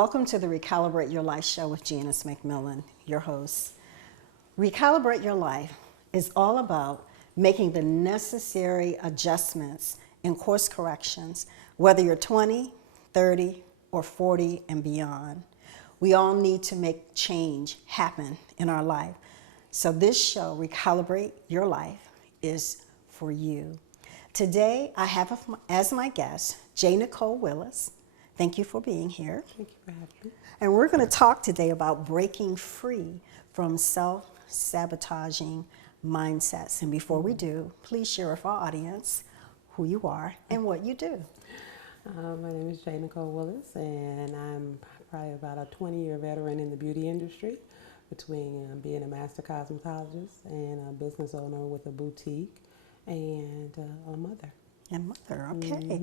Welcome to the Recalibrate Your Life show with Janice McMillian, your host. Recalibrate Your Life is all about making the necessary adjustments and course corrections, whether you're 20, 30, or 40 and beyond. We all need to make change happen in our life. So this show, Recalibrate Your Life, is for you. Today, I have as my guest, JNicolle Willis. Thank you for being here. Thank you for having me. And we're going to talk today about breaking free from self-sabotaging mindsets. And before we do, please share with our audience who you are and what you do. My name is JNicolle Willis, and I'm probably about a 20-year veteran in the beauty industry, between being a master cosmetologist and a business owner with a boutique and a mother. And mother, okay.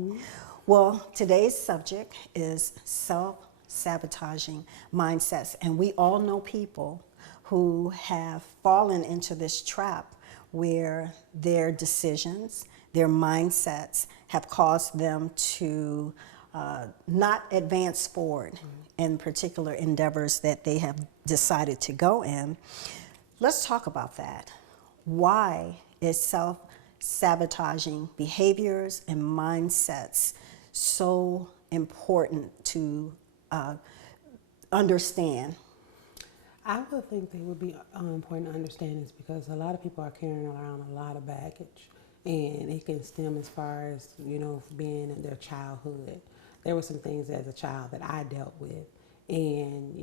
Well, today's subject is self-sabotaging mindsets. And we all know people who have fallen into this trap where their decisions, their mindsets have caused them to not advance forward in particular endeavors that they have decided to go in. Let's talk about that. Why is self-sabotaging behaviors and mindsets so important to understand? I would think they would be important to understand this because a lot of people are carrying around a lot of baggage, and it can stem as far as, being in their childhood. There were some things as a child that I dealt with, and,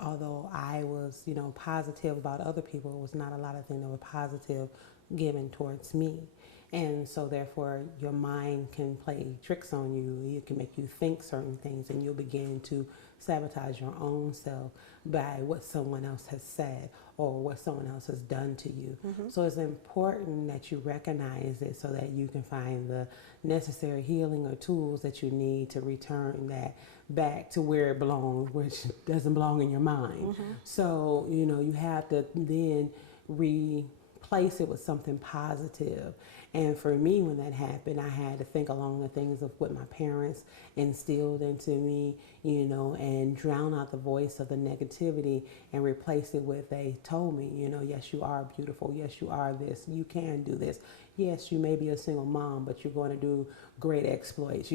although I was, positive about other people, it was not a lot of things that were positive given towards me. And so therefore your mind can play tricks on you. It can make you think certain things, and you'll begin to sabotage your own self by what someone else has said or what someone else has done to you. So it's important that you recognize it so that you can find the necessary healing or tools that you need to return that back to where it belongs, which doesn't belong in your mind. So, you have to then replace it with something positive. And for me, when that happened, I had to think along the things of what my parents instilled into me, and drown out the voice of the negativity and replace it with they told me, yes, you are beautiful. Yes, you are this. You can do this. Yes, you may be a single mom, but you're going to do great exploits.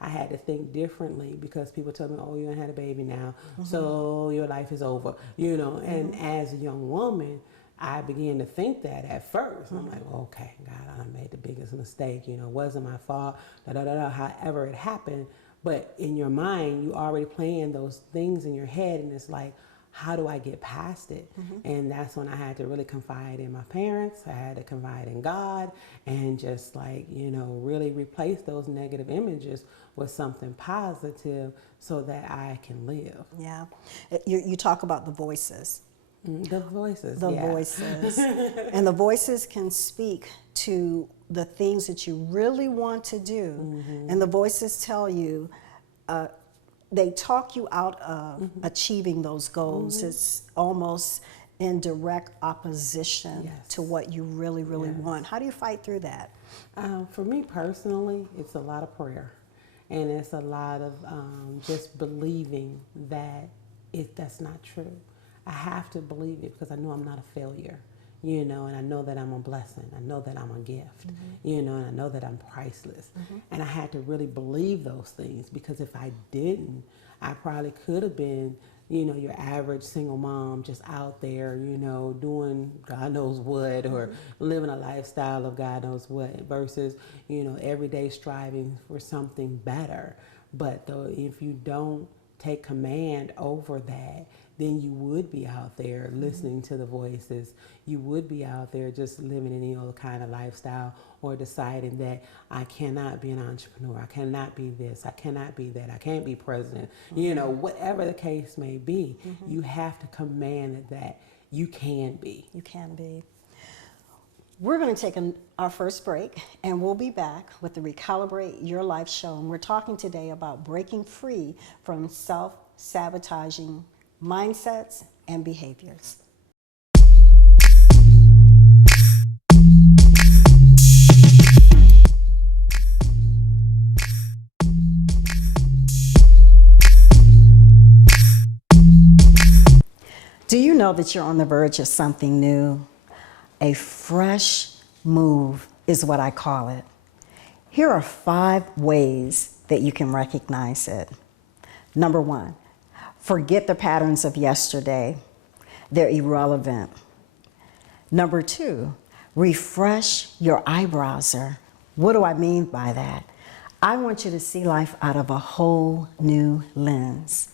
I had to think differently because people tell me, oh, you ain't had a baby now, so your life is over, and as a young woman, I began to think that at first. I'm like, well, okay, God, I made the biggest mistake. It wasn't my fault, however it happened. But in your mind, you already playing those things in your head, and it's like, how do I get past it? And that's when I had to really confide in my parents. I had to confide in God and just really replace those negative images with something positive so that I can live. Yeah. You talk about the voices. The voices. The voices. And the voices can speak to the things that you really want to do. And the voices tell you, they talk you out of achieving those goals. It's almost in direct opposition to what you really, really want. How do you fight through that? For me personally, it's a lot of prayer. And it's a lot of just believing that that's not true. I have to believe it because I know I'm not a failure, and I know that I'm a blessing. I know that I'm a gift, and I know that I'm priceless. And I had to really believe those things because if I didn't, I probably could have been, your average single mom just out there, doing God knows what or living a lifestyle of God knows what versus, every day striving for something better. But though, if you don't take command over that, then you would be out there listening to the voices. You would be out there just living any other kind of lifestyle or deciding that I cannot be an entrepreneur. I cannot be this. I cannot be that. I can't be president. Whatever the case may be, you have to command that you can be. You can be. We're going to take our first break, and we'll be back with the Recalibrate Your Life show. And we're talking today about breaking free from self-sabotaging mindsets and behaviors. know that you're on the verge of something new? A fresh move is what I call it. Here are 5 ways that you can recognize it. Number 1, forget the patterns of yesterday. They're irrelevant. Number 2, refresh your eye browser. What do I mean by that? I want you to see life out of a whole new lens.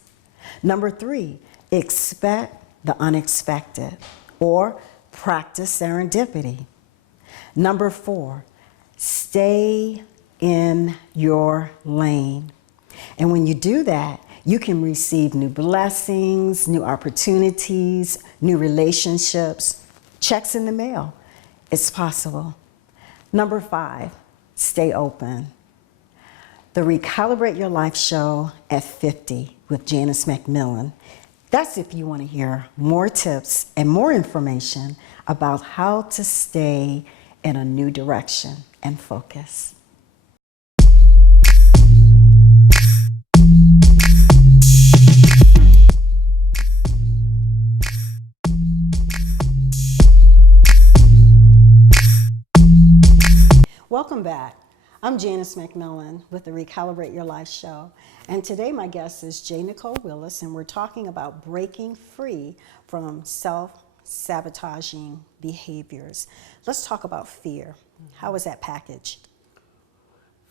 Number 3, expect the unexpected or practice serendipity. Number 4, stay in your lane. And when you do that, you can receive new blessings, new opportunities, new relationships, checks in the mail. It's possible. Number 5, stay open. The Recalibrate Your Life show at 50 with Janice McMillian. That's if you want to hear more tips and more information about how to stay in a new direction and focus. Welcome back. I'm Janice McMillian with the Recalibrate Your Life show. And today my guest is JNicolle Willis, and we're talking about breaking free from self-sabotaging behaviors. Let's talk about fear. How is that packaged?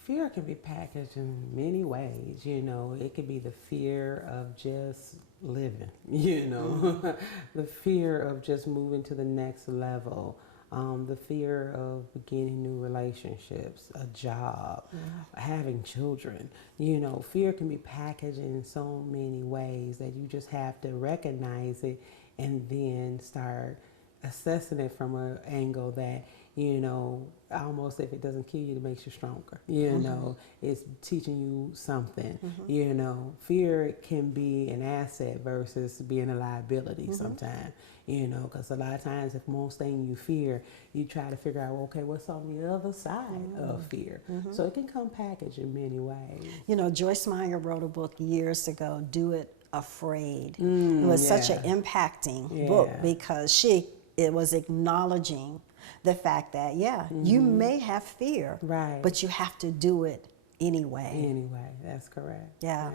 Fear can be packaged in many ways. You know, it could be the fear of just living, you know, the fear of just moving to the next level. The fear of beginning new relationships, a job, having children. You know, fear can be packaged in so many ways that you just have to recognize it and then start assessing it from an angle that, you know, almost if it doesn't kill you, it makes you stronger. You know, it's teaching you something. You know, fear can be an asset versus being a liability sometimes. You know, because a lot of times if most thing you fear, you try to figure out, okay, what's on the other side of fear? So it can come packaged in many ways. You know, Joyce Meyer wrote a book years ago, Do It Afraid. It was such an impacting book because it was acknowledging the fact that, you may have fear, but you have to do it anyway. Anyway, that's correct. Yeah.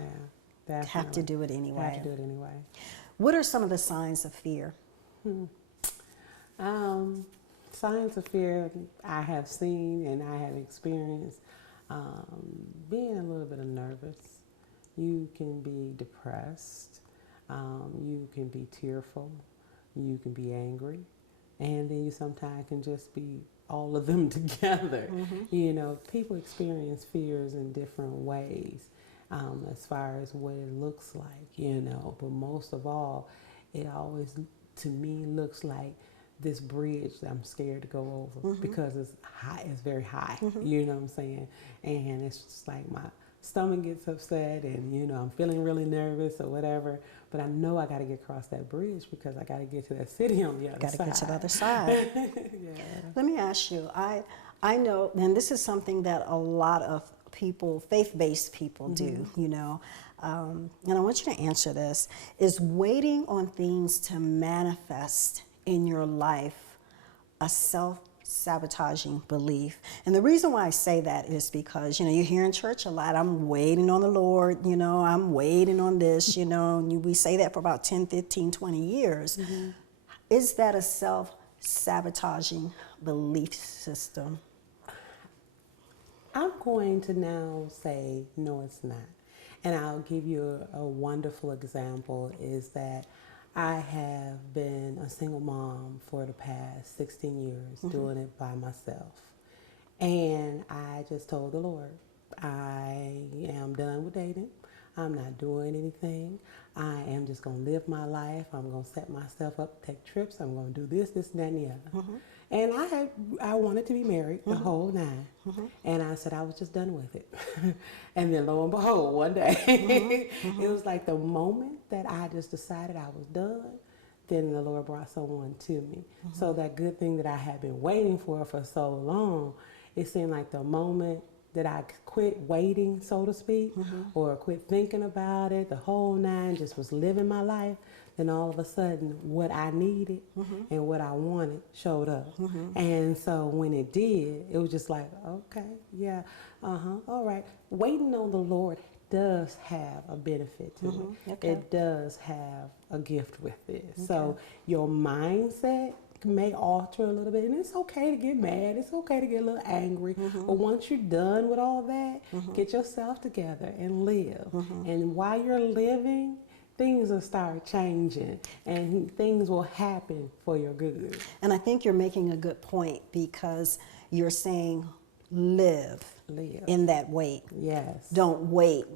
Definitely. Have to do it anyway. Have to do it anyway. What are some of the signs of fear? Signs of fear I have seen and I have experienced, being a little bit nervous. You can be depressed. You can be tearful. You can be angry. And then you sometimes can just be all of them together. You know, people experience fears in different ways as far as what it looks like, you know. But most of all, it always, to me, looks like this bridge that I'm scared to go over because it's high, it's very high, you know what I'm saying? And it's just like my stomach gets upset and, you know, I'm feeling really nervous or whatever, but I know I got to get across that bridge because I got to get to that city on the other side. Got to get to the other side. Let me ask you, I know, and this is something that a lot of people, faith-based people do, you know, and I want you to answer this. Is waiting on things to manifest in your life a self-sabotaging belief? And the reason why I say that is because, you know, you hear in church a lot, I'm waiting on the Lord, you know, I'm waiting on this, you know, and we say that for about 10, 15, 20 years. Is that a self-sabotaging belief system? I'm going to now say, no, it's not. And I'll give you a wonderful example is that I have been a single mom for the past 16 years, doing it by myself. And I just told the Lord, I am done with dating. I'm not doing anything. I am just going to live my life. I'm going to set myself up, take trips. I'm going to do this, and that, and the other. And I wanted to be married the whole nine. And I said I was just done with it. And then lo and behold, one day, it was like the moment that I just decided I was done, then the Lord brought someone to me. So that good thing that I had been waiting for so long, it seemed like the moment that I quit waiting, so to speak, or quit thinking about it, the whole nine, just was living my life, then all of a sudden what I needed and what I wanted showed up. And so when it did, it was just like, okay, yeah, all right. Waiting on the Lord does have a benefit to it. Okay. It does have a gift with it. So your mindset may alter a little bit, and it's okay to get mad, it's okay to get a little angry, but once you're done with all that, get yourself together and live. And while you're living, things will start changing and things will happen for your good. And I think you're making a good point, because you're saying live in that wait. Yes. Don't wait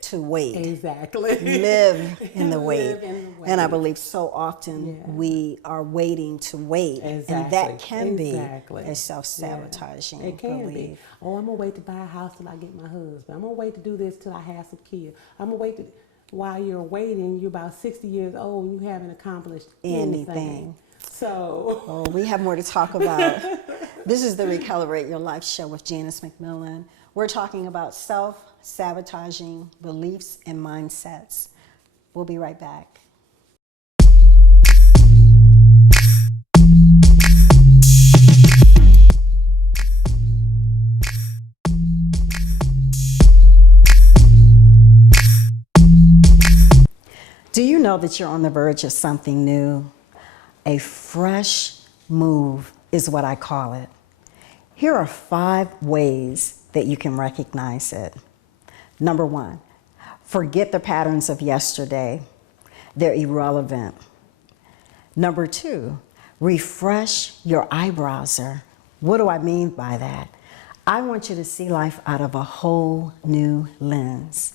to wait. Exactly. Live in the wait. Live in the wait. And I believe so often we are waiting to wait. Exactly. And that can be Exactly. a self-sabotaging It can belief. be. Oh, I'm going to wait to buy a house till I get my husband. I'm going to wait to do this till I have some kids. I'm going to wait to... While you're waiting, you're about 60 years old and you haven't accomplished anything. So... we have more to talk about. This is the Recalibrate Your Life show with Janice McMillian. We're talking about self-sabotaging beliefs and mindsets. We'll be right back. Do you know that you're on the verge of something new? A fresh move is what I call it. Here are 5 ways that you can recognize it. Number 1, forget the patterns of yesterday. They're irrelevant. Number 2, refresh your eye browser. What do I mean by that? I want you to see life out of a whole new lens.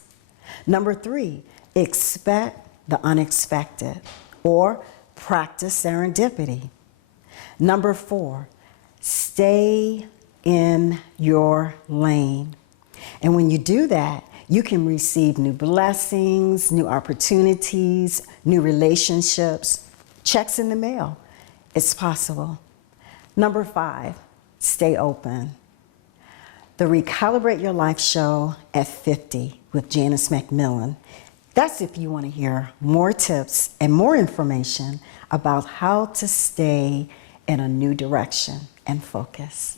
Number 3, expect the unexpected, or practice serendipity. Number 4, stay in your lane. And when you do that, you can receive new blessings, new opportunities, new relationships, checks in the mail. It's possible. Number 5, stay open. The Recalibrate Your Life show at 50 with Janice McMillian. That's if you want to hear more tips and more information about how to stay in a new direction and focus.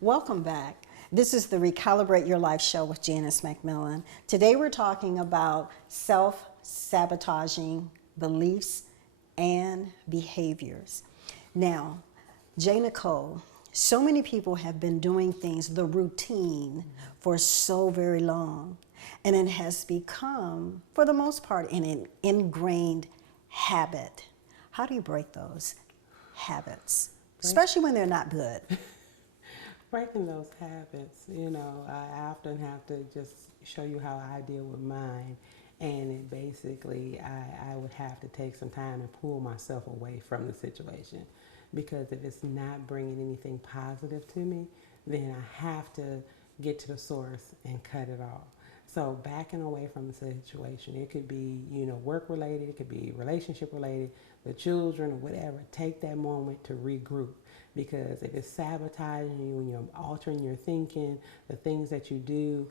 Welcome back. This is the Recalibrate Your Life show with Janice McMillian. Today we're talking about self-sabotaging beliefs and behaviors. Now, JNicolle, so many people have been doing things, the routine, for so very long. And it has become, for the most part, an ingrained habit. How do you break those habits, especially when they're not good? Breaking those habits, I often have to just show you how I deal with mine. And it basically, I would have to take some time and pull myself away from the situation. Because if it's not bringing anything positive to me, then I have to get to the source and cut it off. So backing away from the situation, it could be, work related, it could be relationship related, the children or whatever. Take that moment to regroup. Because if it's sabotaging you and you're altering your thinking, the things that you do,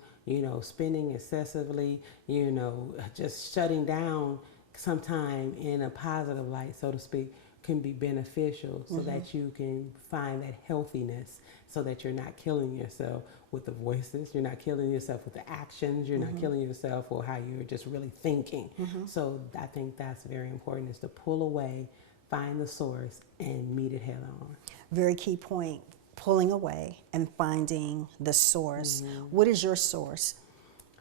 spending excessively, just shutting down sometime in a positive light, so to speak, can be beneficial so that you can find that healthiness so that you're not killing yourself with the voices, you're not killing yourself with the actions, you're not killing yourself or how you're just really thinking. So I think that's very important, is to pull away, find the source, and meet it head on. Very key point, pulling away and finding the source. What is your source?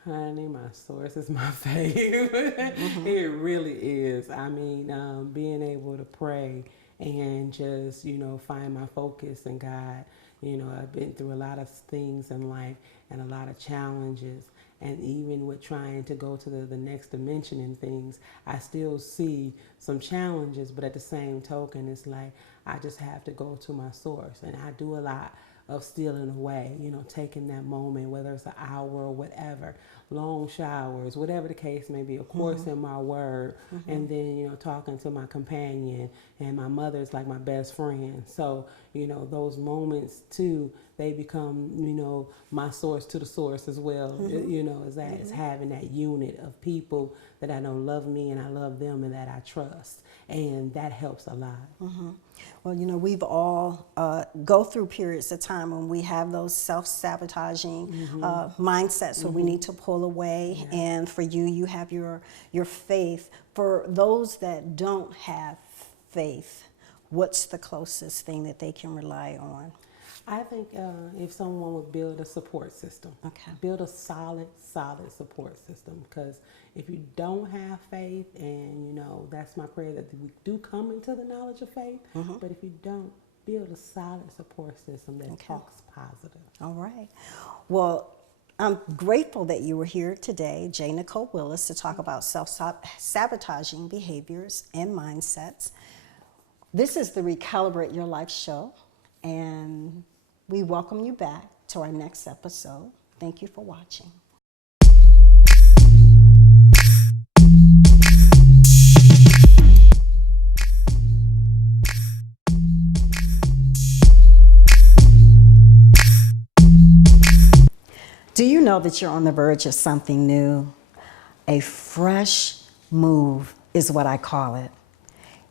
Honey, my source is my faith. It really is. I mean, being able to pray and just, find my focus in God. I've been through a lot of things in life and a lot of challenges. And even with trying to go to the next dimension in things, I still see some challenges. But at the same token, it's like I just have to go to my source. And I do a lot of stealing away, taking that moment, whether it's an hour or whatever, long showers, whatever the case may be, of course, in my word, and then, talking to my companion, and my mother's like my best friend. So, those moments too, they become, my source to the source as well, as that is having that unit of people that I know love me and I love them and that I trust. And that helps a lot. Well, we've all go through periods of time when we have those self-sabotaging mindsets where we need to pull away. Yeah. And for you, you have your faith. For those that don't have faith, what's the closest thing that they can rely on? I think if someone would build a support system, build a solid support system, because if you don't have faith, and that's my prayer, that we do come into the knowledge of faith, but if you don't, build a solid support system that talks positive. All right. Well, I'm grateful that you were here today, JNicolle Willis, to talk about self-sabotaging behaviors and mindsets. This is the Recalibrate Your Life show, and we welcome you back to our next episode. Thank you for watching. Do you know that you're on the verge of something new? A fresh move is what I call it.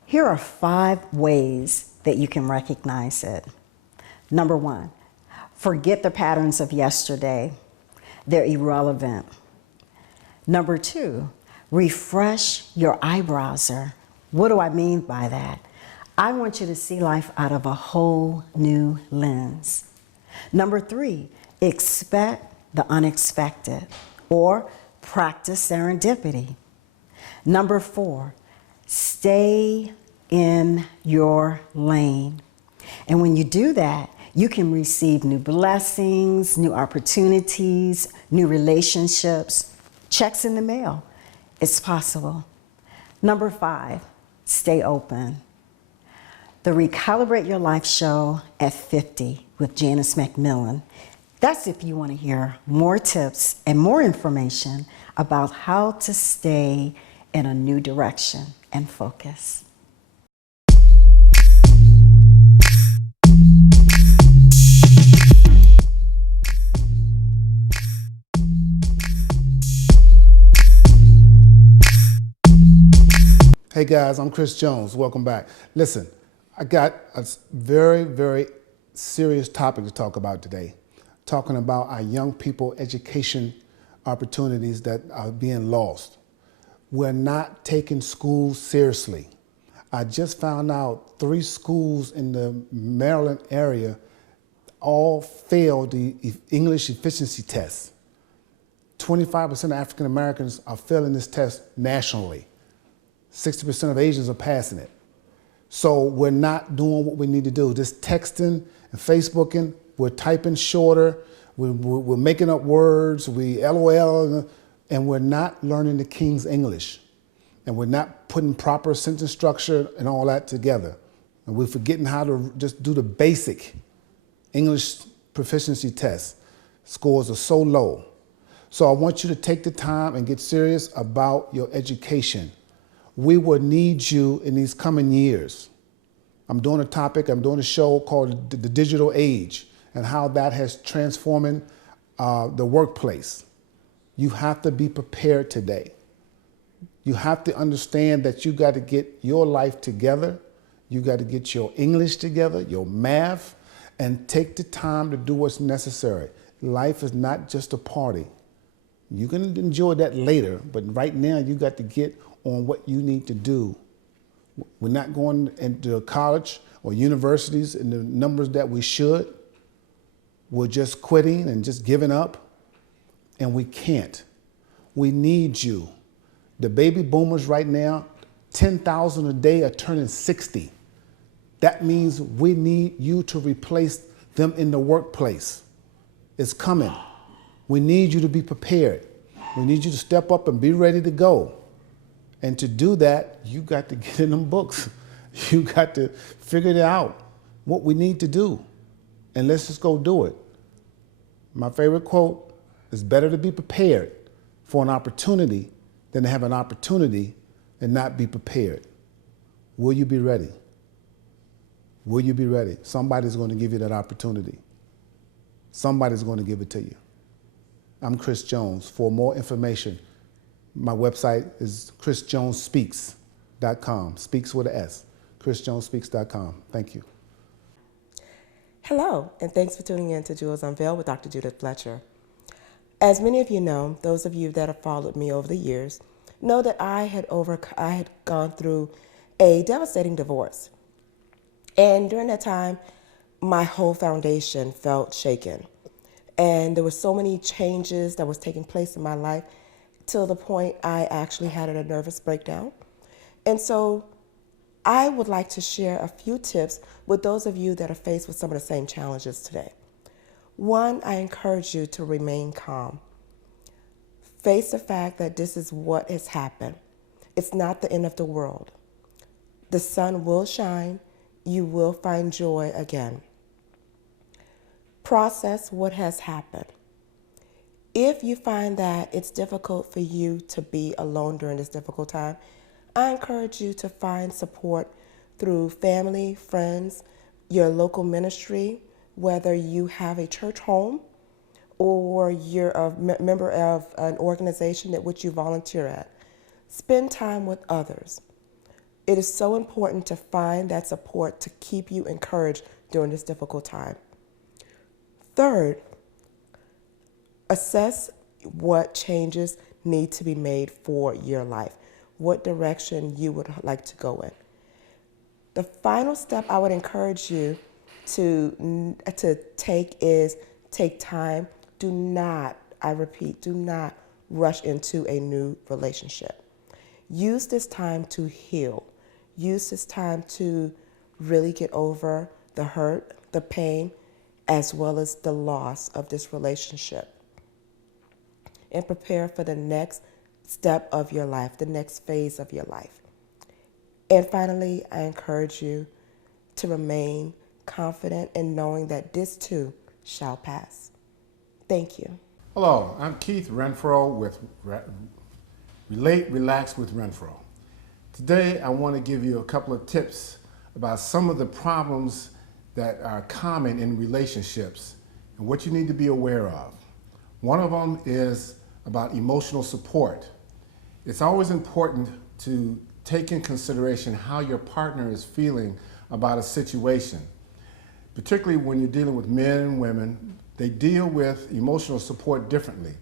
Here are 5 ways that you can recognize it. Number 1, forget the patterns of yesterday. They're irrelevant. Number 2, refresh your eyebrows. What do I mean by that? I want you to see life out of a whole new lens. Number 3, expect the unexpected, or practice serendipity. Number 4, stay in your lane. And when you do that, you can receive new blessings, new opportunities, new relationships, checks in the mail. It's possible. Number 5, stay open. The Recalibrate Your Life show at 50 with Janice McMillian. That's if you want to hear more tips and more information about how to stay in a new direction and focus. Hey guys, I'm Chris Jones. Welcome back. Listen, I got a very, very serious topic to talk about today. Talking about our young people education opportunities that are being lost. We're not taking schools seriously. I just found out 3 schools in the Maryland area all failed the English efficiency test. 25% of African Americans are failing this test nationally. 60% of Asians are passing it. So we're not doing what we need to do. Just texting and Facebooking, we're typing shorter, we're making up words, we LOL, and we're not learning the King's English. And we're not putting proper sentence structure and all that together. And we're forgetting how to just do the basic English proficiency test. Scores are so low. So I want you to take the time and get serious about your education. We will need you in these coming years. I'm doing a show called The Digital Age and how that has transformed the workplace. You have to be prepared today. You have to understand that you got to get your life together. You got to get your English together, your math, and take the time to do what's necessary. Life is not just a party. You can enjoy that later, but right now you got to get on what you need to do. We're not going into college or universities in the numbers that we should. We're just quitting and just giving up, and we can't. We need you. The baby boomers right now, 10,000 a day are turning 60. That means we need you to replace them in the workplace. It's coming. We need you to be prepared. We need you to step up and be ready to go. And to do that, you got to get in them books. You got to figure it out, what we need to do. and let's just go do it. My favorite quote is, better to be prepared for an opportunity than to have an opportunity and not be prepared. Will you be ready? Will you be ready? Somebody's going to give you that opportunity. Somebody's going to give it to you. I'm Chris Jones. For more information, my website is chrisjonesspeaks.com. Speaks with an S. chrisjonesspeaks.com. Thank you. Hello, and thanks for tuning in to Jewels Unveiled with Dr. Judith Fletcher. As many of you know, those of you that have followed me over the years, know that I had gone through a devastating divorce. And during that time, my whole foundation felt shaken. And there were so many changes that was taking place in my life till the point I actually had a nervous breakdown. And so I would like to share a few tips with those of you that are faced with some of the same challenges today. One, I encourage you to remain calm. Face the fact that this is what has happened. It's not the end of the world. The sun will shine. You will find joy again. Process what has happened. If you find that it's difficult for you to be alone during this difficult time, I encourage you to find support through family, friends, your local ministry, whether you have a church home or you're a member of an organization at which you volunteer at. Spend time with others. It is so important to find that support to keep you encouraged during this difficult time. Third, assess what changes need to be made for your life, what direction you would like to go in. The final step I would encourage you to take is take time. Do not, I repeat, do not rush into a new relationship. Use this time to heal. Use this time to really get over the hurt, the pain, as well as the loss of this relationship. And prepare for the next step of your life, the next phase of your life. And finally, I encourage you to remain confident in knowing that this too shall pass. Thank you. Hello, I'm Keith Renfro with Relate, Relax with Renfro. Today, I want to give you a couple of tips about some of the problems that are common in relationships and what you need to be aware of. One of them is about emotional support. It's always important to take in consideration how your partner is feeling about a situation. Particularly when you're dealing with men and women, they deal with emotional support differently.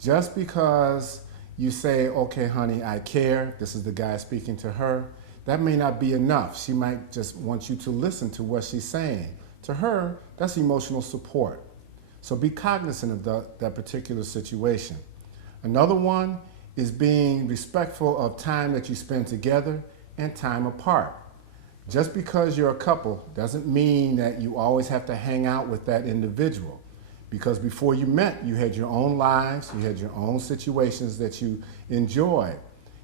Just because you say, okay, honey, I care, this is the guy speaking to her, that may not be enough. She might just want you to listen to what she's saying. To her, that's emotional support. So be cognizant of that particular situation. Another one is being respectful of time that you spend together and time apart. Just because you're a couple doesn't mean that you always have to hang out with that individual. Because before you met, you had your own lives, you had your own situations that you enjoyed.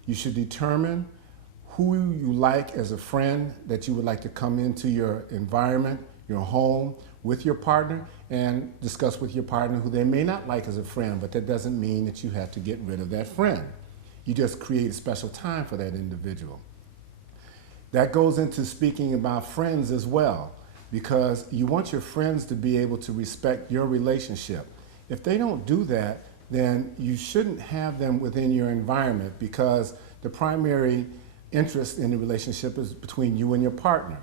You should determine who you like as a friend that you would like to come into your environment, your home, with your partner, and discuss with your partner who they may not like as a friend, but that doesn't mean that you have to get rid of that friend. You just create a special time for that individual. That goes into speaking about friends as well, because you want your friends to be able to respect your relationship. If they don't do that, then you shouldn't have them within your environment, because the primary interest in the relationship is between you and your partner.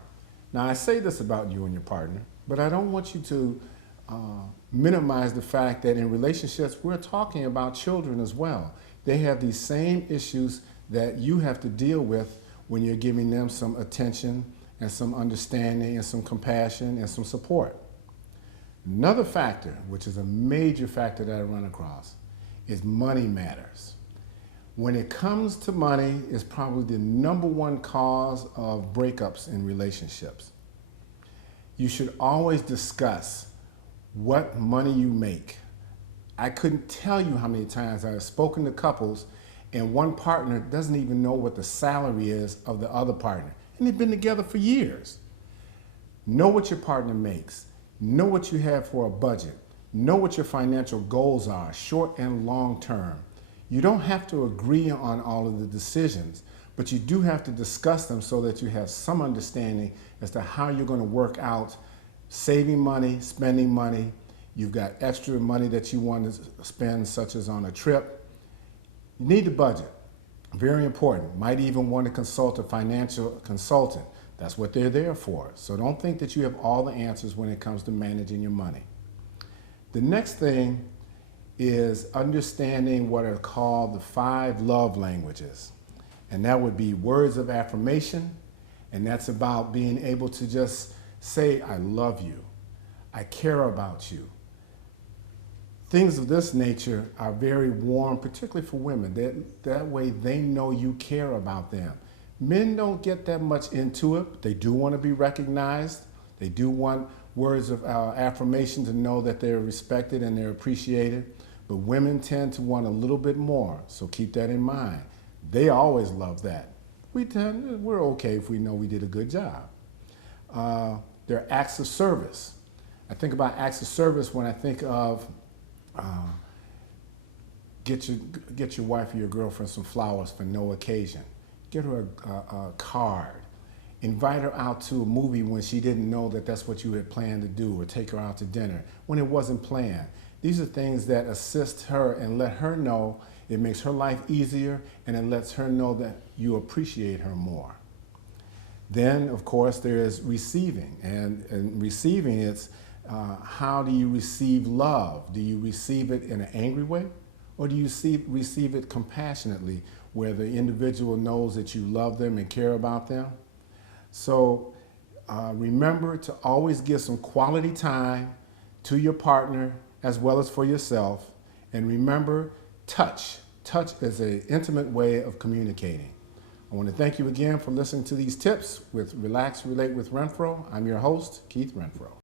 Now, I say this about you and your partner, but I don't want you to minimize the fact that in relationships, we're talking about children as well. They have these same issues that you have to deal with when you're giving them some attention and some understanding and some compassion and some support. Another factor, which is a major factor that I run across, is money matters. When it comes to money, it's probably the #1 cause of breakups in relationships. You should always discuss what money you make. I couldn't tell you how many times I have spoken to couples and one partner doesn't even know what the salary is of the other partner. And they've been together for years. Know what your partner makes. Know what you have for a budget. Know what your financial goals are, short and long term. You don't have to agree on all of the decisions, but you do have to discuss them so that you have some understanding as to how you're going to work out saving money, spending money. You've got extra money that you want to spend, such as on a trip. You need to budget. Very important. Might even want to consult a financial consultant. That's what they're there for. So don't think that you have all the answers when it comes to managing your money. The next thing is understanding what are called the 5 love languages. And that would be words of affirmation. And that's about being able to just say, I love you. I care about you. Things of this nature are very warm, particularly for women. That way they know you care about them. Men don't get that much into it, but they do want to be recognized. They do want words of affirmation to know that they're respected and they're appreciated. But women tend to want a little bit more, so keep that in mind. They always love that. We're okay if we know we did a good job. There are acts of service. I think about acts of service when I think of get your wife or your girlfriend some flowers for no occasion. Get her a card. Invite her out to a movie when she didn't know that that's what you had planned to do, or take her out to dinner when it wasn't planned. These are things that assist her and let her know it makes her life easier, and it lets her know that you appreciate her more. Then, of course, there is receiving. And receiving, it's how do you receive love? Do you receive it in an angry way? Or do you receive it compassionately, where the individual knows that you love them and care about them? So remember to always give some quality time to your partner as well as for yourself. And remember, touch. Touch is an intimate way of communicating. I want to thank you again for listening to these tips with Relax, Relate with Renfro. I'm your host, Keith Renfro.